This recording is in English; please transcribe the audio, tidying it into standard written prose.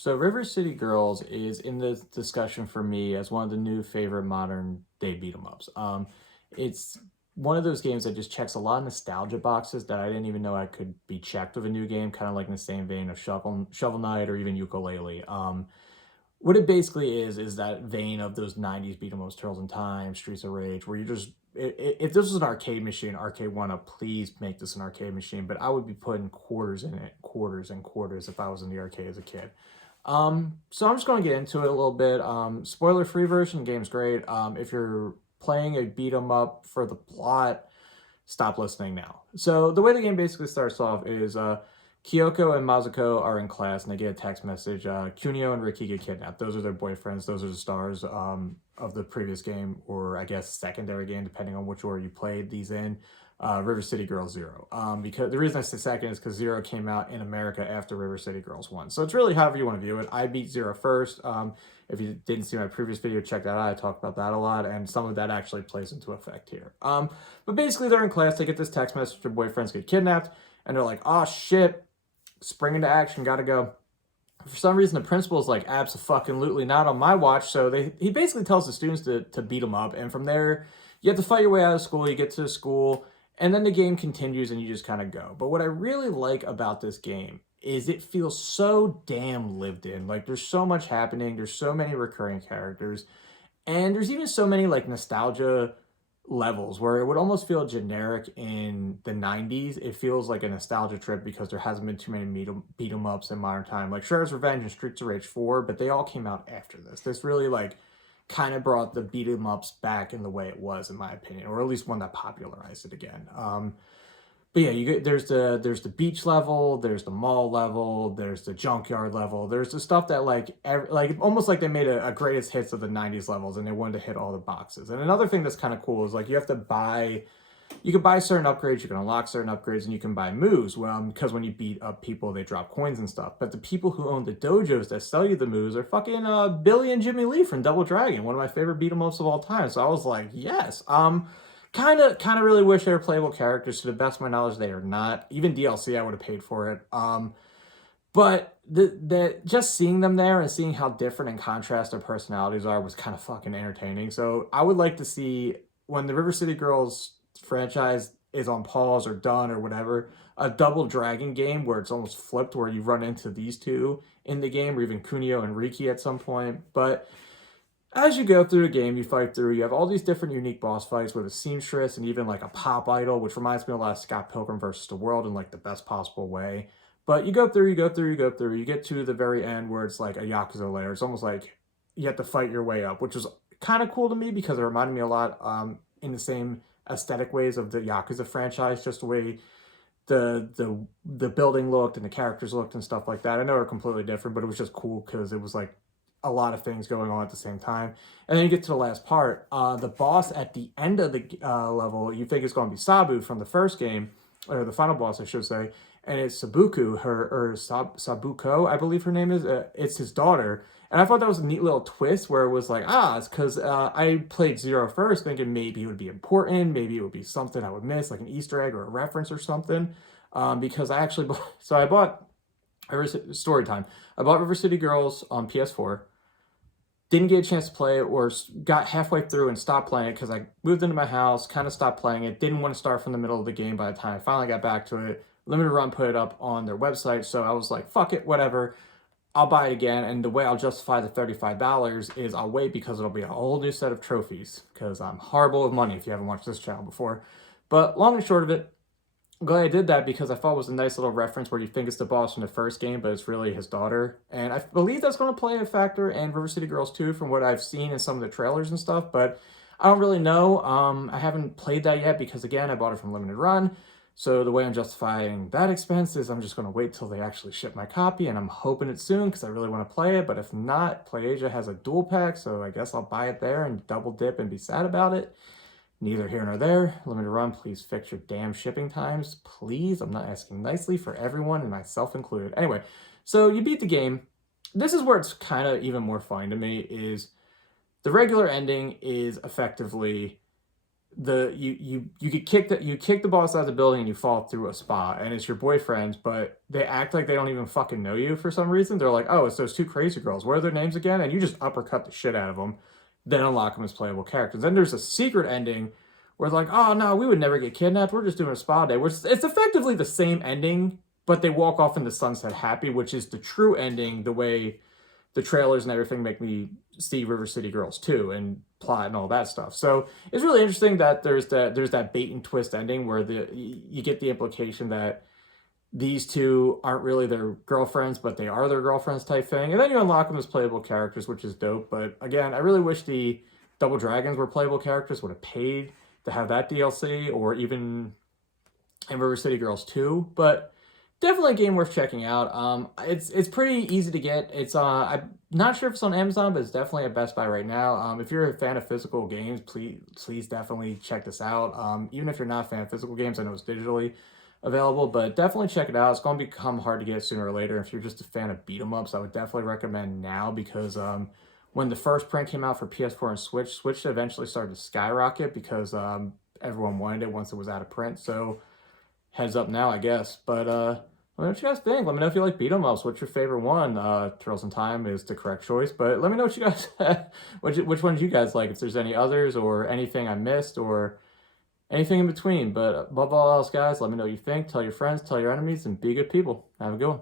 So River City Girls is in the discussion for me as one of the new favorite modern day beat 'em ups. It's one of those games that just checks a lot of nostalgia boxes that I didn't even know I could be checked with a new game, kind of like in the same vein of Shovel Knight or even Ukulele. What it basically is that vein of those 90s beat 'em ups, Turtles in Time, Streets of Rage, where you just if this was an arcade machine, Arcade One Up, please make this an arcade machine. But I would be putting quarters in it, quarters and quarters if I was in the arcade as a kid. So I'm just going to get into it a little bit. Spoiler free version, game's great. If you're playing a beat 'em up for the plot, stop listening now. So the way the game basically starts off is Kyoko and Mazuko are in class and they get a text message. Kunio and Ricky get kidnapped. Those are their boyfriends. Those are the stars of the previous game, or I guess secondary game, depending on which order you played these in. River City Girls Zero. Because the reason I say second is because Zero came out in America after River City Girls 1. So it's really however you want to view it. I beat Zero first. If you didn't see my previous video, check that out. I talked about that a lot, and some of that actually plays into effect here. But basically, they're in class. They get this text message. Their boyfriends get kidnapped, and they're like, "Oh shit, spring into action, gotta go." For some reason, the principal is like, "Abso-fucking-lutely not on my watch." So he basically tells the students to beat them up, and from there, you have to fight your way out of school. You get to the school, and then the game continues, and you just kind of go. But what I really like about this game is it feels so damn lived in. Like there's so much happening. There's so many recurring characters, and there's even so many like nostalgia levels where it would almost feel generic in the 90s. It feels like a nostalgia trip because there hasn't been too many beat 'em ups in modern time, like Shredder's Revenge and Streets of Rage 4, but they all came out after this. This really like kind of brought the beat 'em ups back in the way it was, in my opinion, or at least one that popularized it again. But yeah, you get there's the beach level, there's the mall level, there's the junkyard level, there's the stuff that like almost like they made a greatest hits of the 90s levels and they wanted to hit all the boxes. And another thing that's kind of cool is like you can buy certain upgrades, you can unlock certain upgrades, and you can buy moves. Well, because when you beat up people, they drop coins and stuff. But the people who own the dojos that sell you the moves are fucking Billy and Jimmy Lee from Double Dragon, one of my favorite beat 'em ups of all time. So I was like, yes. Kind of really wish they were playable characters. To the best of my knowledge, they are not. Even DLC, I would have paid for it. But the just seeing them there and seeing how different and contrast their personalities are was kind of fucking entertaining. So I would like to see when the River City Girls franchise is on pause or done or whatever, a Double Dragon game where it's almost flipped, where you run into these two in the game, or even Kunio and Riki at some point. But as you go through the game, you fight through, you have all these different unique boss fights with a seamstress and even like a pop idol, which reminds me a lot of Scott Pilgrim versus the World in like the best possible way. But you go through, you go through, you go through, you get to the very end where it's like a Yakuza lair. It's almost like you have to fight your way up, which was kind of cool to me because it reminded me a lot in the same aesthetic ways of the Yakuza franchise, just the way the building looked and the characters looked and stuff like that. I know they're completely different, but it was just cool because it was like a lot of things going on at the same time. And then you get to the last part. The boss at the end of the level, you think it's going to be Sabu from the first game, or the final boss, I should say. And it's Sabuku, Sabuko, I believe her name is. It's his daughter. And I thought that was a neat little twist where it was like, it's because I played Zero first, thinking maybe it would be important, maybe it would be something I would miss, like an Easter egg or a reference or something. Because I actually, so I bought story time. I bought River City Girls on PS4, didn't get a chance to play it, or got halfway through and stopped playing it because I moved into my house, kind of stopped playing it, didn't want to start from the middle of the game by the time I finally got back to it. Limited Run put it up on their website, so I was like, fuck it, whatever. I'll buy it again, and the way I'll justify the $35 is I'll wait because it'll be a whole new set of trophies, because I'm horrible with money if you haven't watched this channel before. But long and short of it, I'm glad I did that because I thought it was a nice little reference where you think it's the boss from the first game, but it's really his daughter. And I believe that's going to play a factor in River City Girls 2 from what I've seen in some of the trailers and stuff, but I don't really know. I haven't played that yet because, again, I bought it from Limited Run. So the way I'm justifying that expense is I'm just going to wait till they actually ship my copy, and I'm hoping it's soon because I really want to play it. But if not, PlayAsia has a dual pack, so I guess I'll buy it there and double dip and be sad about it. Neither here nor there. Limited Run, please fix your damn shipping times. Please, I'm not asking nicely for everyone and myself included. Anyway, so you beat the game. This is where it's kind of even more fun to me is the regular ending is effectively you get kicked, you kick the boss out of the building and you fall through a spot and it's your boyfriend's, but they act like they don't even fucking know you for some reason. They're like, oh, it's those two crazy girls. What are their names again? And you just uppercut the shit out of them, then unlock them as playable characters. Then there's a secret ending where it's like, oh no, we would never get kidnapped. We're just doing a spa day. Which it's effectively the same ending, but they walk off in the sunset happy, which is the true ending. The way the trailers and everything make me see River City Girls too, and plot and all that stuff. So it's really interesting that there's that bait and twist ending where you get the implication that these two aren't really their girlfriends, but they are their girlfriends type thing. And then you unlock them as playable characters, which is dope. But again, I really wish the Double Dragons were playable characters, would have paid to have that DLC, or even in River City Girls 2. But definitely a game worth checking out. It's pretty easy to get. It's I'm not sure if it's on Amazon, but it's definitely at Best Buy right now. If you're a fan of physical games, please definitely check this out. Even if you're not a fan of physical games, I know it's digitally available, but definitely check it out. It's going to become hard to get sooner or later. If you're just a fan of beat 'em ups, I would definitely recommend now, because when the first print came out for PS4 and Switch eventually started to skyrocket because everyone wanted it once it was out of print. So heads up now, I guess. But let me know what you guys think. Let me know if you like beat 'em ups. What's your favorite one? Trails in Time is the correct choice. But let me know what you guys, which ones you guys like. If there's any others or anything I missed or anything in between. But above all else, guys, let me know what you think. Tell your friends, tell your enemies, and be good people. Have a good one.